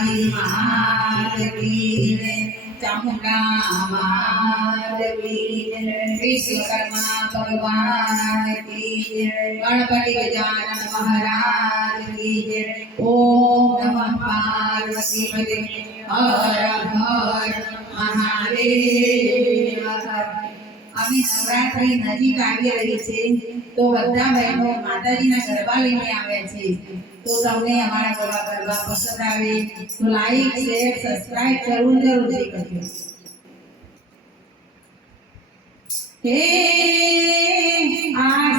काली माल वीर विश्वकर्मा भगवान की गणपति गजानन महाराज की ओम नमः पार्वती हर हर महादेव પાર્વતી પતે હર હર મહાદેવ અમે નવરાત્રી નજીક આવી રહી છે તો બધા બહેનો માતાજીના ગરબા લઈને આવ્યા છે તો તમને અમારા ગરબા ગરબા પસંદ આવે તો લાઈક શેર સબસ્ક્રાઇબ જરૂર જરૂરથી કરજો હે આસોની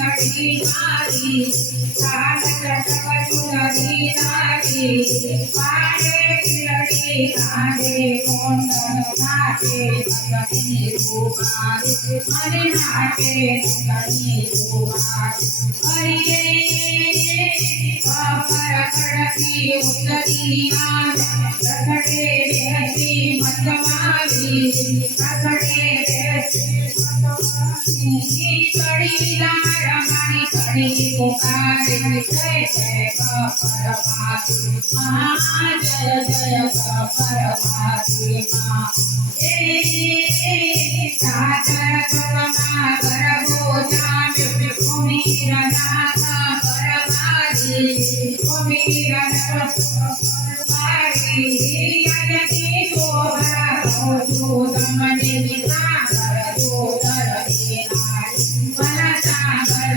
नदी नारी सागर सबसु नदी नारी पारे तिरडी नारे कोंडन नाटे नदी रूपारी हरे नाटे नदी रूपारी हरिये पापर कड़की उतरी नार रगड़े रहती मतवारी रगड़े रहती मतवारी ઓમકારી જય જય પરમાત્મા મા જય જય પરમાત્મા એ સાચર પરમા કરવો જાણ ભૂમિ રનાથા પરમાજી ભૂમિ રનાથા પરમાજી અનકી કોરા કોજો તમને વિકાર કરજો તરતી નાય મનસા કર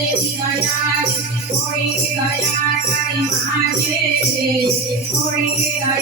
I'm